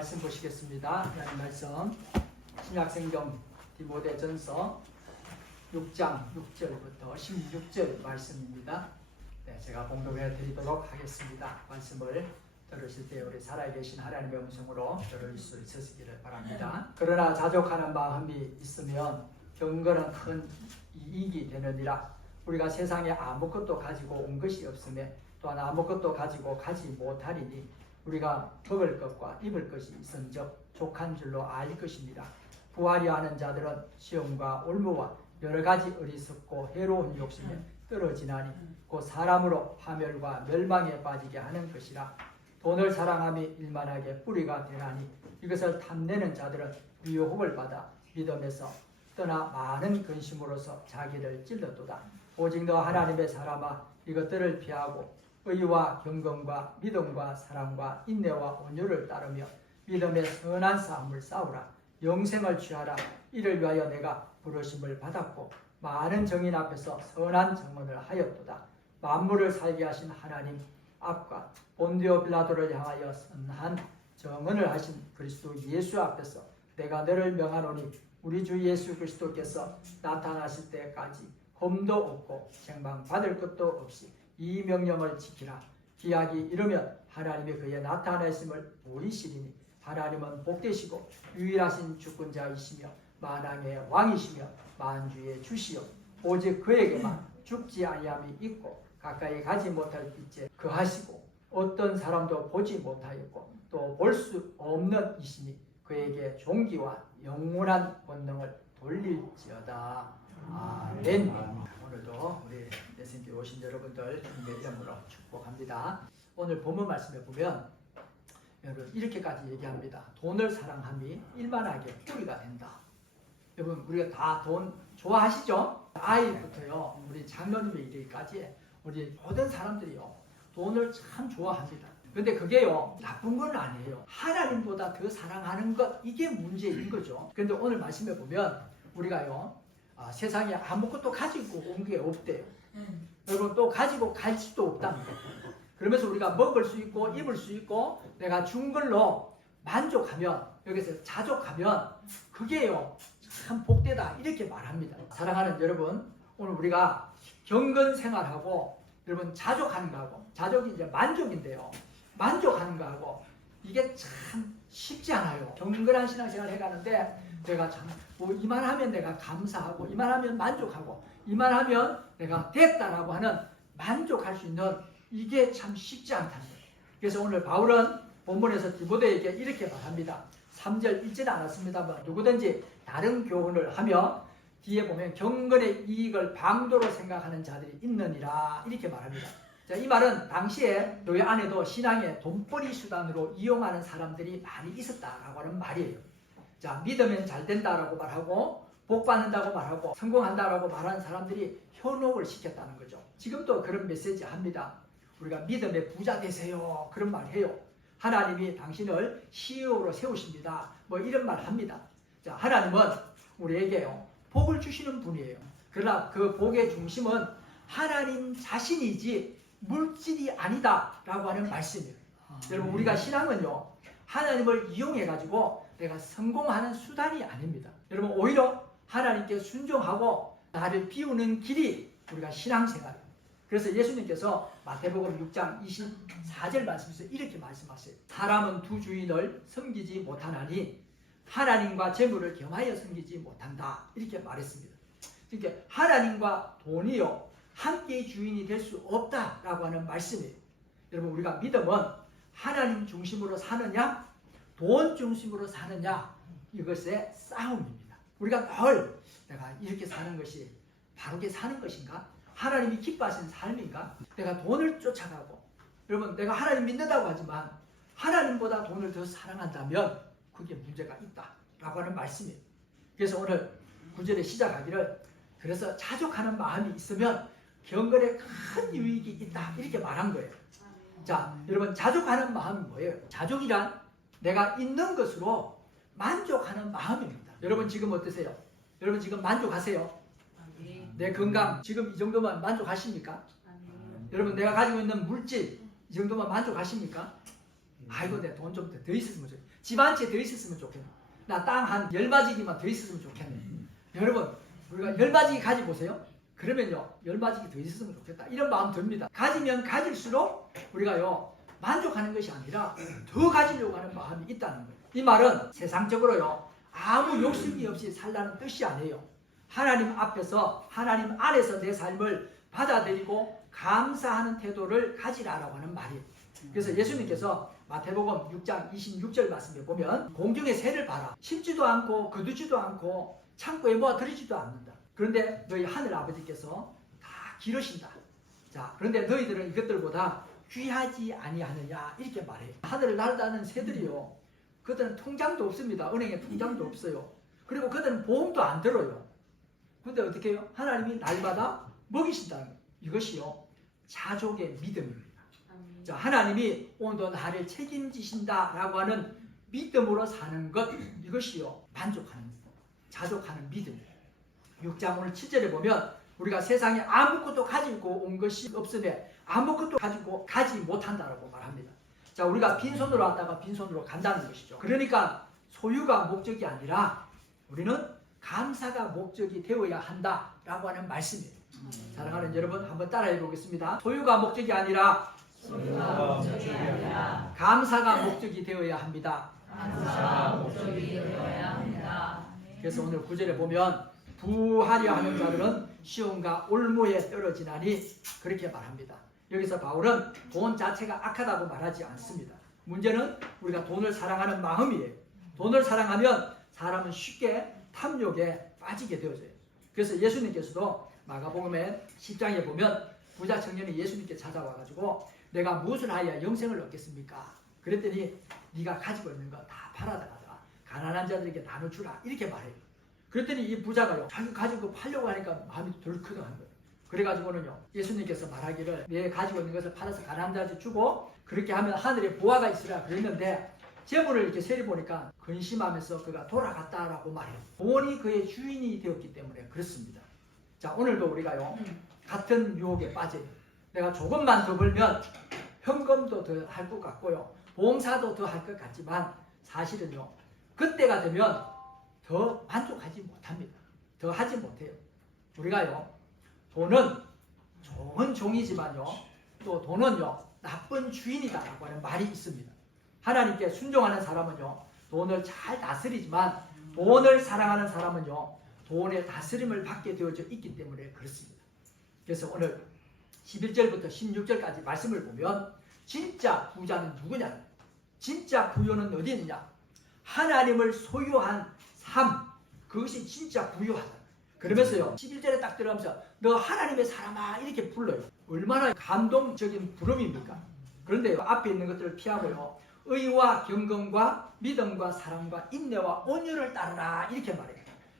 말씀 보시겠습니다. 하나님 말씀 신약성경 디모데전서 6장 6절부터 16절 말씀입니다. 제가 봉독해 드리도록 하겠습니다. 말씀을 들으실 때 우리 살아계신 하나님의 음성으로 들을 수 있으시기를 바랍니다. 그러나 자족하는 마음이 있으면 경건은 큰 이익이 되느니라. 우리가 세상에 아무것도 가지고 온 것이 없으며 또한 아무것도 가지고 가지 못하리니 우리가 먹을 것과 입을 것이 있은즉 족한 줄로 알 것입니다. 부하려 하는 자들은 시험과 올무와 여러 가지 어리석고 해로운 욕심에 떨어지나니 곧 사람으로 파멸과 멸망에 빠지게 하는 것이라. 돈을 사랑함이 일만하게 뿌리가 되나니 이것을 탐내는 자들은 유혹을 받아 믿음에서 떠나 많은 근심으로서 자기를 찔렀도다. 오직 너 하나님의 사람아 이것들을 피하고 의와 경건과 믿음과 사랑과 인내와 온유를 따르며 믿음의 선한 싸움을 싸우라. 영생을 취하라. 이를 위하여 내가 부르심을 받았고 많은 정인 앞에서 선한 증언을 하였도다. 만물을 살게 하신 하나님 앞과 본디오 빌라도를 향하여 선한 증언을 하신 그리스도 예수 앞에서 내가 너를 명하노니 우리 주 예수 그리스도께서 나타나실 때까지 험도 없고 책망받을 것도 없이 이 명령을 지키라. 기약이 이르면 하나님이 그의 나타나심을 보이시리니 하나님은 복되시고 유일하신 주권자이시며 만왕의 왕이시며 만주의 주시요 오직 그에게만 죽지 아니함이 있고 가까이 가지 못할 빛에 거하시고 어떤 사람도 보지 못하였고 또 볼 수 없는 이시니 그에게 존귀와 영원한 권능을 돌릴지어다. 아멘. 오늘도 우리 예수님께 오신 여러분들 주님의 이름으로 축복합니다. 오늘 본문 말씀에 보면 여러분 이렇게까지 얘기합니다. 돈을 사랑함이 일만하게 뿌리가 된다. 여러분 우리가 다 돈 좋아하시죠? 아이부터요 우리 장로님의 이르기까지 우리 모든 사람들이요 돈을 참 좋아합니다. 근데 그게요 나쁜 건 아니에요. 하나님보다 더 사랑하는 것 이게 문제인 거죠. 근데 오늘 말씀에 보면 우리가요 세상에 아무것도 가지고 온 게 없대요. 여러분 또 가지고 갈 수도 없답니다. 그러면서 우리가 먹을 수 있고 입을 수 있고 내가 준 걸로 만족하면 여기서 자족하면 그게요 참 복되다 이렇게 말합니다. 사랑하는 여러분 오늘 우리가 경건 생활하고 여러분 자족하는 거하고 자족이 이제 만족인데요. 만족하는 거하고 이게 참 쉽지 않아요. 경건한 신앙생활을 해가는데 내가 참 뭐 이만하면 내가 감사하고 이만하면 만족하고 이만하면 내가 됐다라고 하는 만족할 수 있는 이게 참 쉽지 않다는 거예요. 그래서 오늘 바울은 본문에서 디모데에게 이렇게 말합니다. 3절 읽지는 않았습니다만 누구든지 다른 교훈을 하며 뒤에 보면 경건의 이익을 방도로 생각하는 자들이 있느니라 이렇게 말합니다. 자, 이 말은 당시에 교회 안에도 신앙의 돈벌이 수단으로 이용하는 사람들이 많이 있었다라고 하는 말이에요. 자, 믿으면 잘 된다라고 말하고 복 받는다고 말하고 성공한다라고 말하는 사람들이 현혹을 시켰다는 거죠. 지금도 그런 메시지 합니다. 우리가 믿음의 부자 되세요. 그런 말 해요. 하나님이 당신을 CEO로 세우십니다. 뭐 이런 말 합니다. 자, 하나님은 우리에게요 복을 주시는 분이에요. 그러나 그 복의 중심은 하나님 자신이지 물질이 아니다라고 하는 말씀이에요. 여러분 우리가 신앙은요 하나님을 이용해가지고 내가 성공하는 수단이 아닙니다. 여러분 오히려 하나님께 순종하고 나를 비우는 길이 우리가 신앙생활이에요. 그래서 예수님께서 마태복음 6장 24절 말씀에서 이렇게 말씀하세요. 사람은 두 주인을 섬기지 못하나니 하나님과 재물을 겸하여 섬기지 못한다. 이렇게 말했습니다. 그러니까 하나님과 돈이요 함께 주인이 될 수 없다라고 하는 말씀이에요. 여러분 우리가 믿음은 하나님 중심으로 사느냐 돈 중심으로 사느냐 이것의 싸움입니다. 우리가 늘 내가 이렇게 사는 것이 바르게 사는 것인가? 하나님이 기뻐하시는 삶인가? 내가 돈을 쫓아가고 여러분 내가 하나님 믿는다고 하지만 하나님보다 돈을 더 사랑한다면 그게 문제가 있다라고 하는 말씀이에요. 그래서 오늘 9절에 시작하기를 그래서 자족하는 마음이 있으면 경건에 큰 유익이 있다 이렇게 말한 거예요. 자, 여러분 자족하는 마음이 뭐예요? 자족이란 내가 있는 것으로 만족하는 마음입니다. 여러분 지금 어떠세요? 여러분 지금 만족하세요? 내 건강 지금 이 정도만 만족하십니까? 여러분 내가 가지고 있는 물질 이 정도만 만족하십니까? 아이고 내 돈 좀 더 있었으면 좋겠네. 집 한 채 더 있었으면 좋겠네. 나 땅 한 10마지기만 더 있었으면 좋겠네. 여러분 우리가 10마지기 가지보세요. 그러면요 10마지기 더 있었으면 좋겠다 이런 마음 듭니다. 가지면 가질수록 우리가요 만족하는 것이 아니라 더 가지려고 하는 마음이 있다는 거예요. 이 말은 세상적으로요 아무 욕심이 없이 살라는 뜻이 아니에요. 하나님 앞에서 하나님 안에서 내 삶을 받아들이고 감사하는 태도를 가지라라고 하는 말이에요. 그래서 예수님께서 마태복음 6장 26절 말씀에 보면 공중의 새를 봐라. 심지도 않고 거두지도 않고 창고에 모아 들이지도 않는다. 그런데 너희 하늘 아버지께서 다 기르신다. 자, 그런데 너희들은 이것들보다 귀하지 아니하느냐 이렇게 말해요. 하늘을 날다는 새들이요. 그들은 통장도 없습니다. 은행에 통장도 없어요. 그리고 그들은 보험도 안 들어요. 근데 어떻게 해요? 하나님이 날마다 먹이신다는 거예요. 이것이요 자족의 믿음입니다. 자, 하나님이 오늘도 나를 책임지신다라고 하는 믿음으로 사는 것 이것이요 만족하는 자족하는 믿음이에요. 6장 오늘 7절에 보면 우리가 세상에 아무것도 가지고 온 것이 없으며 아무것도 가지고 가지 못한다라고 말합니다. 자, 우리가 빈손으로 왔다가 빈손으로 간다는 것이죠. 그러니까 소유가 목적이 아니라 우리는 감사가 목적이 되어야 한다라고 하는 말씀이에요. 사랑하는 여러분 한번 따라해 보겠습니다. 소유가 목적이 아니라 감사가 목적이 되어야 합니다. 그래서 오늘 9절에 보면 부하려 하는 자들은 시온과 올무에 떨어지나니 그렇게 말합니다. 여기서 바울은 돈 자체가 악하다고 말하지 않습니다. 문제는 우리가 돈을 사랑하는 마음이에요. 돈을 사랑하면 사람은 쉽게 탐욕에 빠지게 되어져요. 그래서 예수님께서도 마가복음의 10장에 보면 부자 청년이 예수님께 찾아와가지고 내가 무엇을 하여야 영생을 얻겠습니까? 그랬더니 네가 가지고 있는 거 다 팔아다가 가난한 자들에게 나눠주라 이렇게 말해요. 그랬더니 이 부자가요 자기 가지고 팔려고 하니까 마음이 덜크덕한 거예요. 그래가지고는요 예수님께서 말하기를 내 가지고 있는 것을 팔아서 가난한 자한테 주고 그렇게 하면 하늘에 보화가 있으라 그랬는데 재물을 이렇게 세려보니까 근심하면서 그가 돌아갔다라고 말해요. 돈이 그의 주인이 되었기 때문에 그렇습니다. 자, 오늘도 우리가요 같은 유혹에 빠져요. 내가 조금만 더 벌면 현금도 더 할 것 같고요 보험사도 더 할 것 같지만 사실은요 그때가 되면 더 만족하지 못합니다. 더 하지 못해요. 우리가요 돈은 좋은 종이지만요 또 돈은요 나쁜 주인이다라고 하는 말이 있습니다. 하나님께 순종하는 사람은요 돈을 잘 다스리지만 돈을 사랑하는 사람은요 돈의 다스림을 받게 되어져 있기 때문에 그렇습니다. 그래서 오늘 11절부터 16절까지 말씀을 보면 진짜 부자는 누구냐? 진짜 부유는 어디 있느냐? 하나님을 소유한 삶, 그것이 진짜 부유하다. 그러면서요 11절에 딱 들어가면서 너 하나님의 사람아 이렇게 불러요. 얼마나 감동적인 부름입니까? 그런데요 앞에 있는 것들을 피하고요 의와 경건과 믿음과 사랑과 인내와 온유를 따르라 이렇게 말해요.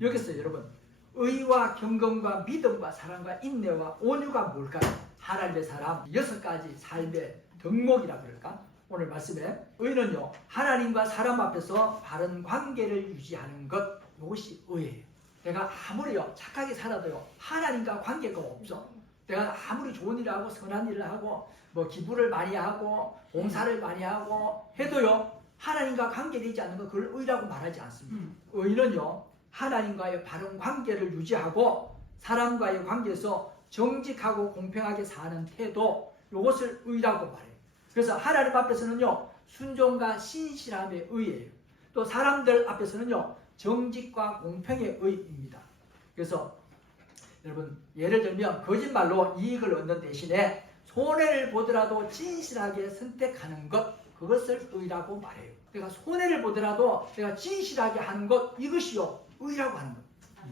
여기서 여러분 의와 경건과 믿음과 사랑과 인내와 온유가 뭘까요? 하나님의 사람 6가지 삶의 덕목이라 그럴까? 오늘 말씀에 의는요 하나님과 사람 앞에서 바른 관계를 유지하는 것 이것이 의예요. 내가 아무리요 착하게 살아도요 하나님과 관계가 없어. 내가 아무리 좋은 일을 하고 선한 일을 하고 뭐 기부를 많이 하고 봉사를 많이 하고 해도요 하나님과 관계되지 않는 건 그걸 의라고 말하지 않습니다. 의는요 하나님과의 바른 관계를 유지하고 사람과의 관계에서 정직하고 공평하게 사는 태도 이것을 의라고 말해요. 그래서 하나님 앞에서는요 순종과 신실함의 의예요. 또 사람들 앞에서는요 정직과 공평의 의입니다. 그래서 여러분 예를 들면 거짓말로 이익을 얻는 대신에 손해를 보더라도 진실하게 선택하는 것 그것을 의라고 말해요. 내가 손해를 보더라도 내가 진실하게 하는 것 이것이요 의라고 하는 것.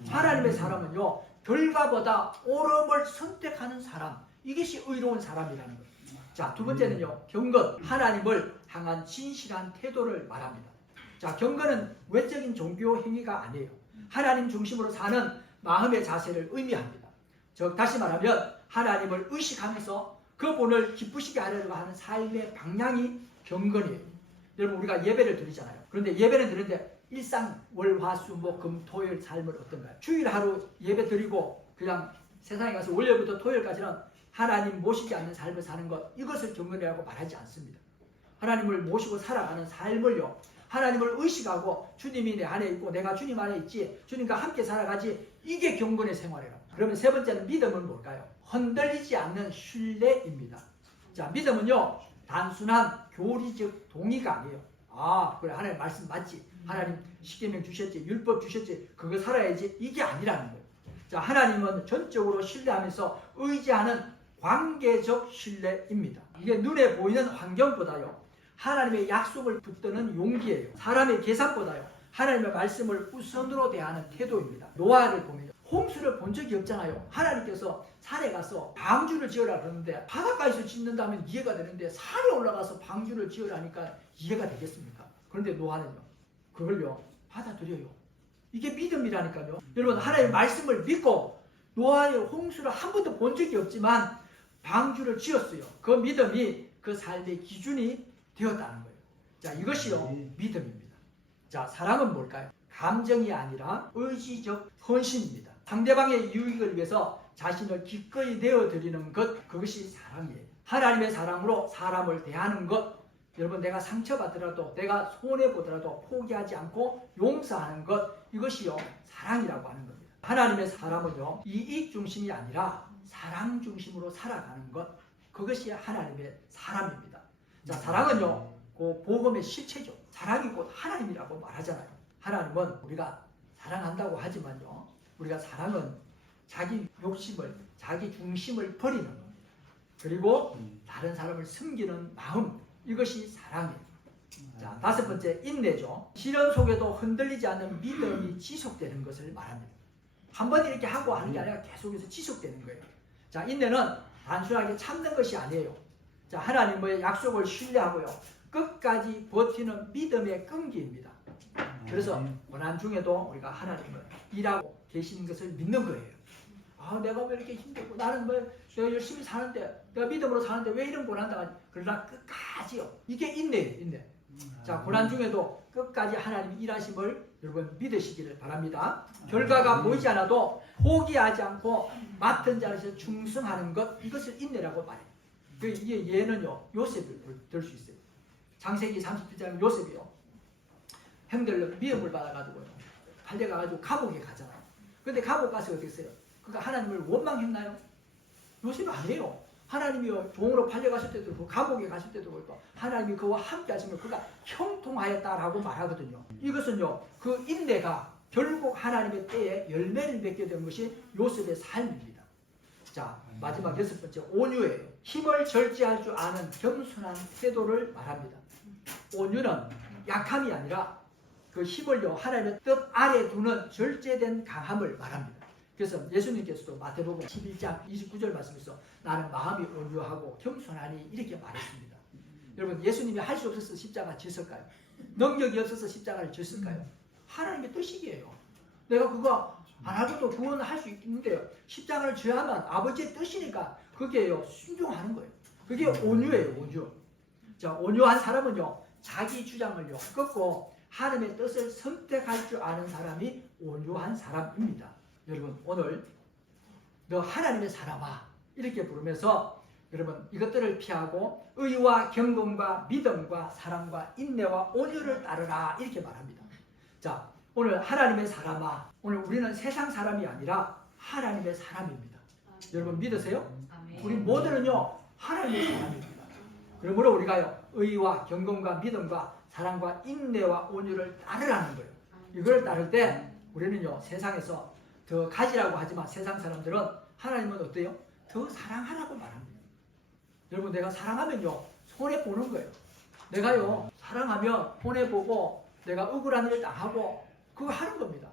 하나님의 사람은요 결과보다 옳음을 선택하는 사람 이것이 의로운 사람이라는 것. 자, 두 번째는요 경건, 하나님을 향한 진실한 태도를 말합니다. 자, 경건은 외적인 종교 행위가 아니에요. 하나님 중심으로 사는 마음의 자세를 의미합니다. 즉 다시 말하면 하나님을 의식하면서 그분을 기쁘시게 하려고 하는 삶의 방향이 경건이에요. 여러분 우리가 예배를 드리잖아요. 그런데 예배는 드리는데 일상 월, 화, 수, 목, 금, 토요일 삶을 어떤가요? 주일 하루 예배 드리고 그냥 세상에 가서 월요일부터 토요일까지는 하나님 모시지 않는 삶을 사는 것 이것을 경건이라고 말하지 않습니다. 하나님을 모시고 살아가는 삶을요, 하나님을 의식하고 주님이 내 안에 있고 내가 주님 안에 있지, 주님과 함께 살아가지, 이게 경건의 생활이에요. 그러면 세 번째는 믿음은 뭘까요? 흔들리지 않는 신뢰입니다. 자, 믿음은요, 단순한 교리적 동의가 아니에요. 아, 그래, 하나님 말씀 맞지? 하나님 십계명 주셨지? 율법 주셨지? 그거 살아야지? 이게 아니라는 거예요. 자, 하나님은 전적으로 신뢰하면서 의지하는 관계적 신뢰입니다. 이게 눈에 보이는 환경보다요, 하나님의 약속을 붙드는 용기예요. 사람의 계산보다요, 하나님의 말씀을 우선으로 대하는 태도입니다. 노아를 보면요, 홍수를 본 적이 없잖아요. 하나님께서 산에 가서 방주를 지으라 그러는데, 바닷가에서 짓는다면 이해가 되는데 산에 올라가서 방주를 지으라니까 이해가 되겠습니까? 그런데 노아는요, 그걸요 받아들여요. 이게 믿음이라니까요. 여러분, 하나님의 말씀을 믿고 노아의 홍수를 한 번도 본 적이 없지만 방주를 지었어요. 그 믿음이 그 삶의 기준이 되었다는 거예요. 자, 이것이요 믿음입니다. 자, 사랑은 뭘까요? 감정이 아니라 의지적 헌신입니다. 상대방의 유익을 위해서 자신을 기꺼이 내어드리는 것, 그것이 사랑이에요. 하나님의 사랑으로 사람을 대하는 것, 여러분, 내가 상처받더라도, 내가 손해보더라도 포기하지 않고 용서하는 것, 이것이요 사랑이라고 하는 겁니다. 하나님의 사람은요, 이익 중심이 아니라 사랑 중심으로 살아가는 것, 그것이 하나님의 사람입니다. 자, 사랑은요, 그 복음의 실체죠. 사랑이 곧 하나님이라고 말하잖아요. 하나님은 우리가 사랑한다고 하지만요, 우리가 사랑은 자기 욕심을, 자기 중심을 버리는 겁니다. 그리고 다른 사람을 섬기는 마음, 이것이 사랑이에요. 자, 다섯 번째, 인내죠. 시련 속에도 흔들리지 않는 믿음이 지속되는 것을 말합니다. 한 번 이렇게 하고 하는 게 아니라 계속해서 지속되는 거예요. 자, 인내는 단순하게 참는 것이 아니에요. 자, 하나님의 약속을 신뢰하고요, 끝까지 버티는 믿음의 끈기입니다. 그래서 고난 중에도 우리가 하나님을 일하고 계신 것을 믿는 거예요. 아, 내가 왜 이렇게 힘들고, 나는 뭐 내가 열심히 사는데, 내가 믿음으로 사는데 왜 이런 고난 당하지? 그러나 끝까지요. 이게 인내예요, 인내. 자, 고난 중에도 끝까지 하나님이 일하심을 여러분 믿으시기를 바랍니다. 결과가 보이지 않아도 포기하지 않고 맡은 자에서 충성하는 것, 이것을 인내라고 말해요. 이게 예는요, 요셉을 들 수 있어요. 창세기 37장 요셉이요, 형들로 미움을 받아가지고요, 팔려가가지고 감옥에 가잖아요. 근데 감옥 가서 어떻게 했어요? 그가 하나님을 원망했나요? 요셉이 아니에요. 하나님이요, 종으로 팔려가실 때도 그렇고 감옥에 가실 때도 그렇고 하나님이 그와 함께 하시면 그가 형통하였다라고 말하거든요. 이것은요, 그 인내가 결국 하나님의 때에 열매를 맺게 된 것이 요셉의 삶입니다. 자, 마지막 여섯 번째, 온유예요. 힘을 절제할 줄 아는 겸손한 태도를 말합니다. 온유는 약함이 아니라 그 힘을요, 하나님의 뜻 아래 두는 절제된 강함을 말합니다. 그래서 예수님께서도 마태복음 11장 29절 말씀에서 나는 마음이 온유하고 겸손하니 이렇게 말했습니다. 여러분, 예수님이 할 수 없어서 십자가 졌을까요? 능력이 없어서 십자가를 졌을까요? 하나님의 뜻이에요. 내가 그거 안 하고도 구원할 수 있는데요, 십자가를 져야만 아버지의 뜻이니까 그게요, 순종하는 거예요. 그게 온유예요, 온유. 자, 온유한 사람은요, 자기 주장을요 끊고 하나님의 뜻을 선택할 줄 아는 사람이 온유한 사람입니다. 여러분, 오늘 너 하나님의 사람아 이렇게 부르면서 여러분 이것들을 피하고 의와 경건과 믿음과 사랑과 인내와 온유를 따르라 이렇게 말합니다. 자, 오늘 하나님의 사람아, 오늘 우리는 세상 사람이 아니라 하나님의 사람입니다. 여러분 믿으세요? 우리 모두는요 하나님의 사람입니다. 그러므로 우리가요 의와 경건과 믿음과 사랑과 인내와 온유를 따르라는 거예요. 이걸 따를 때 우리는요 세상에서 더 가지라고 하지만 세상 사람들은 하나님은 어때요? 더 사랑하라고 말합니다. 여러분, 내가 사랑하면요 손해보는 거예요. 내가요 사랑하면 손해보고 내가 억울한 일 당하고 그거 하는 겁니다.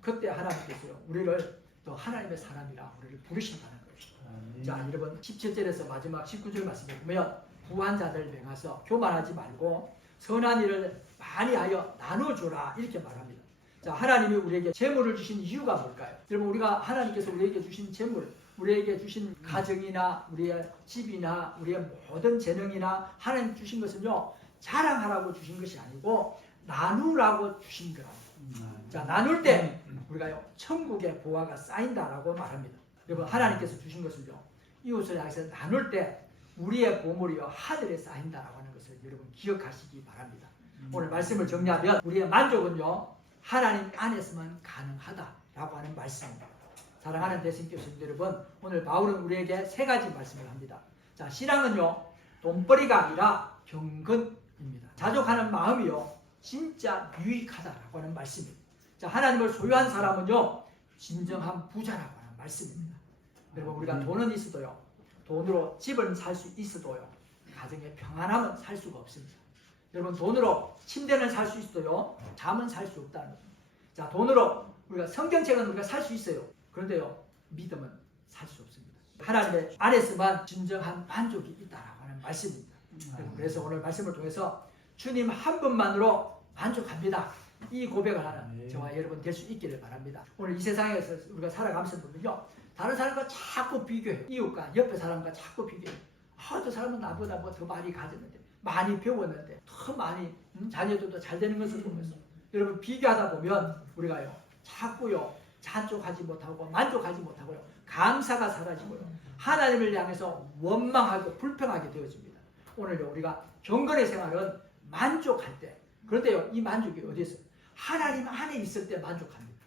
그때 하나님께서요 우리를 더 하나님의 사람이라 우리를 부르신다는 거예요. 자, 여러분 17절에서 마지막 19절 말씀에 보면 부한 자들 명하서 교만하지 말고 선한 일을 많이 하여 나눠주라 이렇게 말합니다. 자, 하나님이 우리에게 재물을 주신 이유가 뭘까요? 여러분, 우리가 하나님께서 우리에게 주신 재물, 우리에게 주신 가정이나 우리의 집이나 우리의 모든 재능이나 하나님 주신 것은요 자랑하라고 주신 것이 아니고 나누라고 주신 거라고. 자, 나눌 때 우리가요 천국의 보화가 쌓인다라고 말합니다. 여러분, 하나님께서 주신 것을요 이웃을 향해서 나눌 때 우리의 보물이요 하늘에 쌓인다라고 하는 것을 여러분 기억하시기 바랍니다. 오늘 말씀을 정리하면 우리의 만족은요 하나님 안에서만 가능하다라고 하는 말씀입니다. 사랑하는 대신 교수님 여러분, 오늘 바울은 우리에게 세 가지 말씀을 합니다. 자, 신앙은요 돈벌이가 아니라 경건입니다. 자족하는 마음이요 진짜 유익하다라고 하는 말씀입니다. 자, 하나님을 소유한 사람은요 진정한 부자라고 하는 말씀입니다. 여러분, 우리가 돈은 있어도요, 돈으로 집을 살 수 있어도요 가정의 평안함은 살 수가 없습니다. 여러분, 돈으로 침대는 살 수 있어도요 잠은 살 수 없다는 겁니다. 자, 돈으로 우리가 성경책은 우리가 살 수 있어요. 그런데요 믿음은 살 수 없습니다. 하나님의 안에서만 진정한 만족이 있다라고 하는 말씀입니다. 그래서 오늘 말씀을 통해서 주님 한 분만으로 만족합니다. 이 고백을 하는 저와 여러분 될 수 있기를 바랍니다. 오늘 이 세상에서 우리가 살아가면서 보면요, 다른 사람과 자꾸 비교해요. 이웃과 옆에 사람과 자꾸 비교해요. 저 사람은 나보다 뭐 더 많이 가졌는데, 많이 배웠는데, 더 많이 자녀들도 잘 되는 것을 보면서 여러분 비교하다 보면 우리가요 자꾸요 만족하지 못하고 만족하지 못하고요 감사가 사라지고요 하나님을 향해서 원망하고 불평하게 되어집니다. 오늘요 우리가 경건의 생활은 만족할 때, 그런데요 이 만족이 어디서? 하나님 안에 있을 때 만족합니다.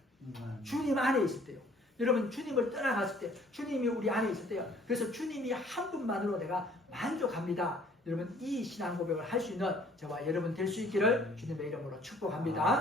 주님 안에 있을 때요. 여러분, 주님을 떠나갔을 때, 주님이 우리 안에 있을 때요, 그래서 주님이 한 분만으로 내가 만족합니다. 여러분, 이 신앙 고백을 할 수 있는 저와 여러분 될 수 있기를 주님의 이름으로 축복합니다.